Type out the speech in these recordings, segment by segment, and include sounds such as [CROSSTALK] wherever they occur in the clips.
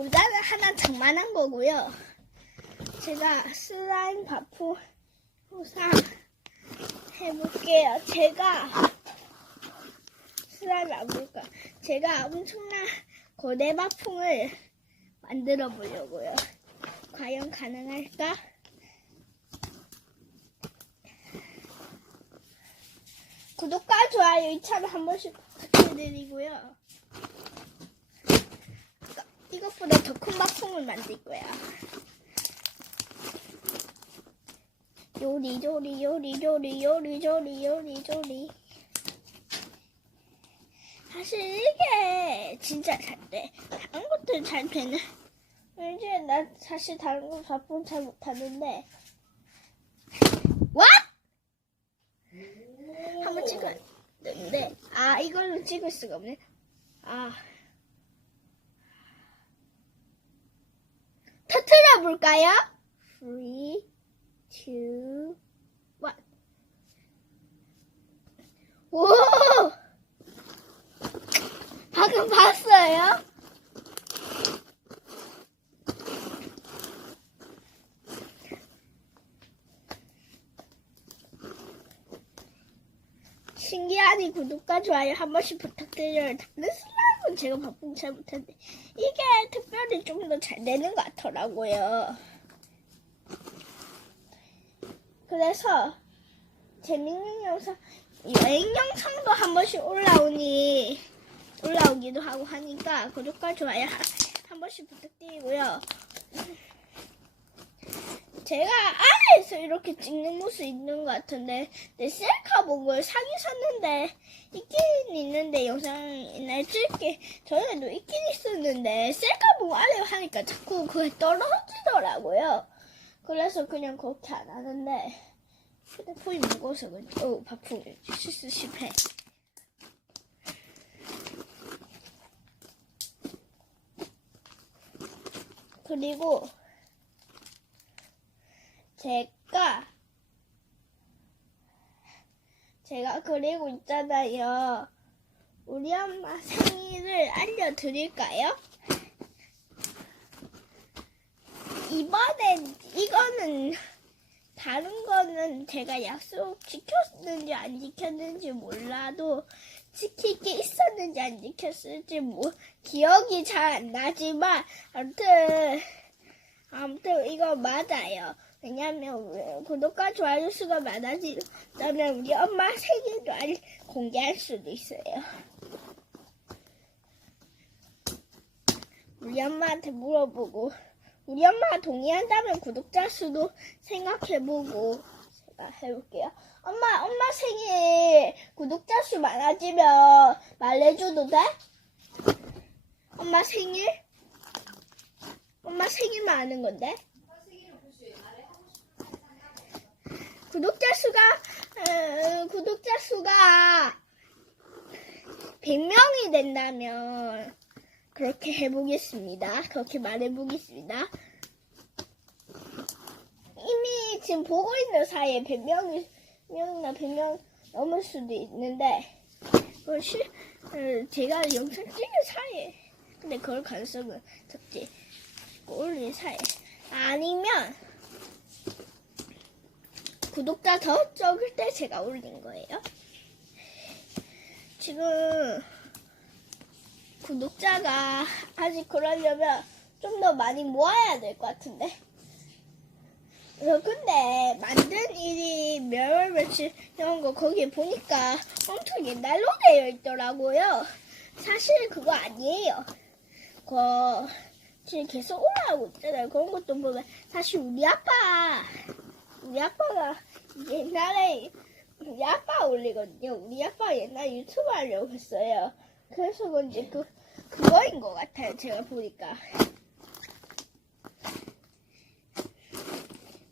모자는 하나 장만한 거고요. 제가 슬라임 바풍 우상 해볼게요. 제가 슬라임 안 볼까? 제가 엄청난 거대 바풍을 만들어 보려고요. 과연 가능할까? 구독과 좋아요 이참에 한 번씩 부탁드리고요. 이것보다 더큰 바풍을 만들 거야. 요리 조리 요리 조리 요리 조리 요리 조리 사실 이게 진짜 잘 돼. 다른 것들 잘 되는. 이제 나 사실 다른 거 바쁜 잘 못하는데. What? 한번 찍었는데 아 이걸로 찍을 수가 없네. 아 터트려 볼까요? 3, 2, 1 오! 방금 봤어요? 신기하니 구독과 좋아요 한 번씩 부탁드려요. 다른 슬라 임은 제가 바쁜 잘 못하는데 이게 특별히 좀 더 잘 되는 것 같더라고요. 그래서 재밌는 영상, 여행 영상도 한 번씩 올라오니 올라오기도 하고 하니까 구독과 좋아요 하- 한 번씩 부탁드리고요. 제가 안에서 이렇게 찍는 모습 있는 것 같은데 내 셀카복을 사긴 샀는데 있긴 있는데 영상이나 찍게 전에도 있긴 있었는데 셀카복 안에 하니까 자꾸 그게 떨어지더라고요. 그래서 그냥 그렇게 안 하는데 휴대폰이 무거워서 그런지 어 바풍 실수 실패. 그리고 제가 제가 그리고 있잖아요. 우리 엄마 생일을 알려드릴까요? 이번엔 이거는 다른 거는 제가 약속 지켰는지 안 지켰는지 몰라도 지킬 게 있었는지 안 지켰을지 뭐 기억이 잘 안 나지만 아무튼 아무튼 이거 맞아요. 왜냐면 구독과 좋아요 수가 많아지면 우리 엄마 생일도 알- 공개할 수도 있어요. 우리 엄마한테 물어보고 우리 엄마가 동의한다면 구독자 수도 생각해보고 제가 해볼게요. 엄마, 엄마 생일 구독자 수 많아지면 말해줘도 돼? 엄마 생일? 엄마 생일만 아는 건데? 구독자 수가 어, 구독자 수가 100명이 된다면 그렇게 해보겠습니다. 그렇게 말해보겠습니다. 이미 지금 보고 있는 사이에 100명이 명이나 100명 넘을 수도 있는데 그건 실, 어, 제가 영상 찍는 사이에 근데 그럴 가능성은 적지. 올린 사이에 아니면 구독자 더 적을 때 제가 올린 거예요. 지금 구독자가 아직 그러려면 좀 더 많이 모아야 될 것 같은데. 어, 근데 만든 일이 몇월 며칠 이런 거 거기에 보니까 엄청 옛날로 되어 있더라고요. 사실 그거 아니에요. 그 지금 계속 올라오고 있잖아요. 그런 것도 보면 사실 우리 아빠 우리 아빠가 옛날에 우리 아빠 올리거든요. 우리 아빠 옛날 유튜브 하려고 했어요. 그래서 그런지 그 그거인 것 같아요. 제가 보니까.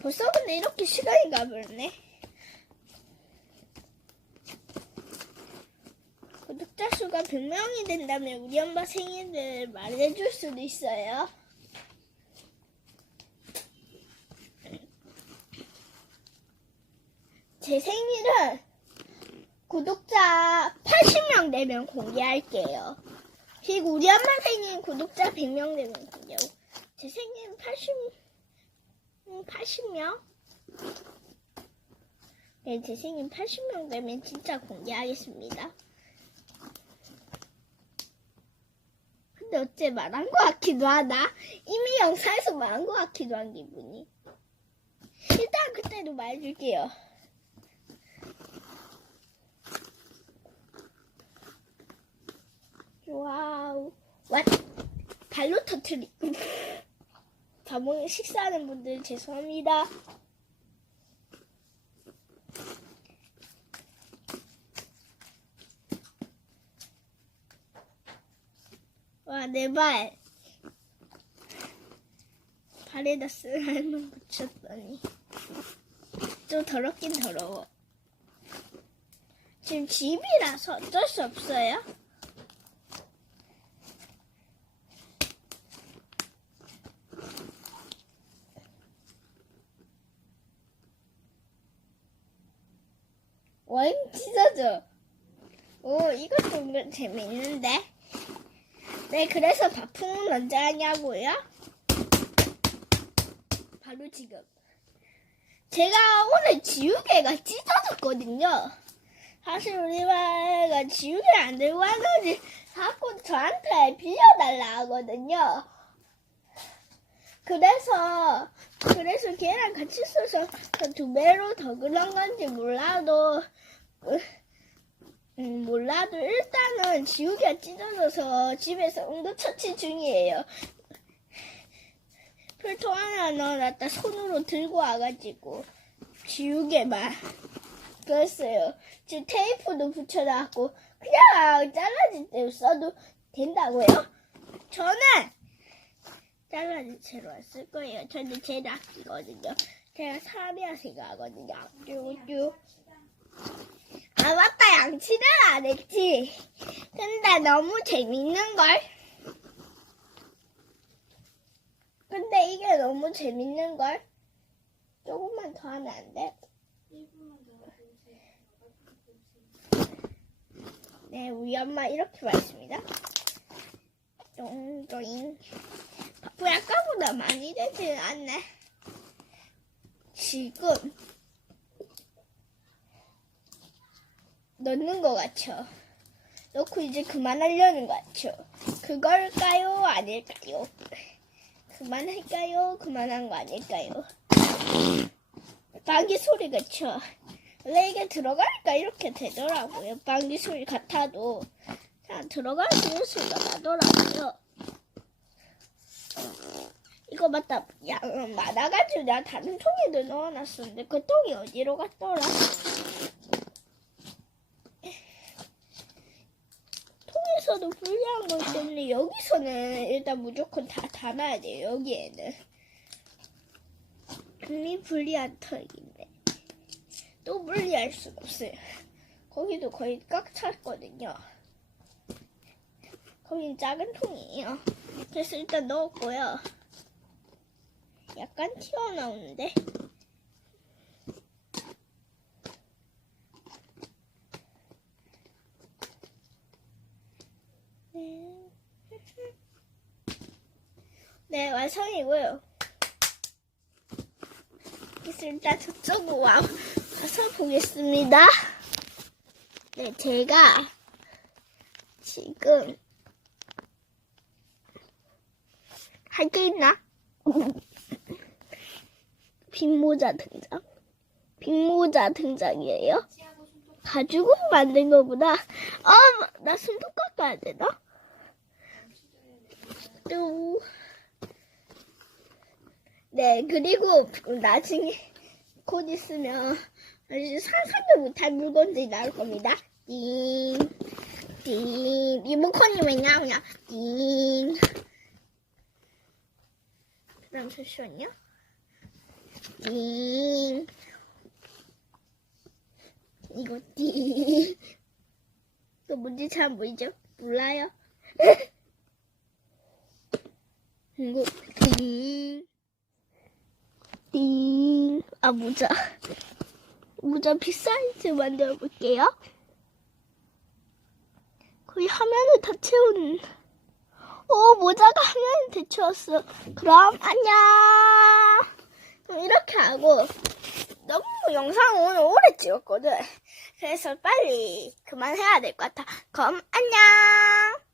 벌써 근데 이렇게 시간이 가버렸네. 구독자 수가 100명이 된다면 우리 엄마 생일을 말해줄 수도 있어요. 제 생일은 구독자 80명 되면 공개할게요. 그리고 우리 엄마 생일 구독자 100명 되거든요. 제 생일 80, 음, 80명? 네, 제 생일 80명 되면 진짜 공개하겠습니다. 근데 어째 말한 것 같기도 하다. 이미 영상에서 말한 것 같기도 한 기분이. 일단 그때도 말해줄게요. 와우. 왓? 발로 터트리. [LAUGHS] 밥 먹는 식사하는 분들 죄송합니다. 와, 내 발. 발에다 슬라임을 붙였더니. 좀 더럽긴 더러워. 지금 집이라서 어쩔 수 없어요. 와인 찢어져. 오, 이것도 재밌는데. 네, 그래서 바풍은 언제 하냐고요? 바로 지금. 제가 오늘 지우개가 찢어졌거든요. 사실 우리 말가 지우개 안 들고 와가지 자꾸 저한테 빌려달라 하거든요. 그래서 그래서 걔랑 같이 써서 그두 배로 더 그런 건지 몰라도 음, 몰라도 일단은 지우개가 찢어져서 집에서 응급처치 중이에요. 필통 하나 넣어놨다 손으로 들고 와가지고 지우개만 그랬어요. 지금 테이프도 붙여놨고 그냥 잘라질 때 써도 된다고요? 저는 잘라진 안쓸 거예요. 저는 제일 아끼거든요. 제가 사람이라 생각하거든요. 쭈쭈. 아 맞다 양치를 안 했지. 근데 너무 재밌는 걸. 근데 이게 너무 재밌는 걸. 조금만 더 하면 안 돼? 네, 우리 엄마 이렇게 말했습니다. 쫑쫑. 바 쁘 아까보다 많이 되지는 않네. 지금 넣는 것 같죠? 넣고 이제 그만하려는 것 같죠? 그걸까요? 아닐까요? 그만할까요? 그만한 거 아닐까요? 방귀 소리 그쵸? 원래 이게 들어가니까 이렇게 되더라고요. 방귀 소리 같아도 그냥 들어가는 소리가 나더라고요. 이거 맞다. 양 많아가지고 내가 다른 통에도 넣어놨었는데 그 통이 어디로 갔더라? 통에서도 불리한 거 때문에 여기서는 일단 무조건 다 담아야 돼요. 여기에는. 이미 불리한 턱인데 또 불리할 수가 없어요. 거기도 거의 꽉 찼거든요. 거긴 작은 통이에요. 그래서 일단 넣었고요. 약간 튀어나오는데 네. 네, 완성이고요. 그래서 일단 저쪽으로 와, 와서 보겠습니다. 네, 제가 지금 할 게 있나? 빈모자 등장. 빈모자 등장이에요. 가지고 만든 거구나. 아, 나 손톱 깎아야 되나? 또. 네, 그리고 나중에 곧 있으면 아주 상상도 못할 물건들이 나올 겁니다. 띵, 띵. 리모컨이 왜냐면, 띵. 그 다음 잠시만요. 띵. 이거 띵. 또 뭔지 잘 보이죠? 몰라요. [LAUGHS] 이거 띵. 띵. 아, 모자. 모자 비사이즈 만들어 볼게요. 거의 화면을 다 채운 오, 모자가 화면 비추었어. 그럼 안녕. 그럼 이렇게 하고 너무 영상을 오늘 오래 찍었거든. 그래서 빨리 그만해야 될 것 같아. 그럼 안녕.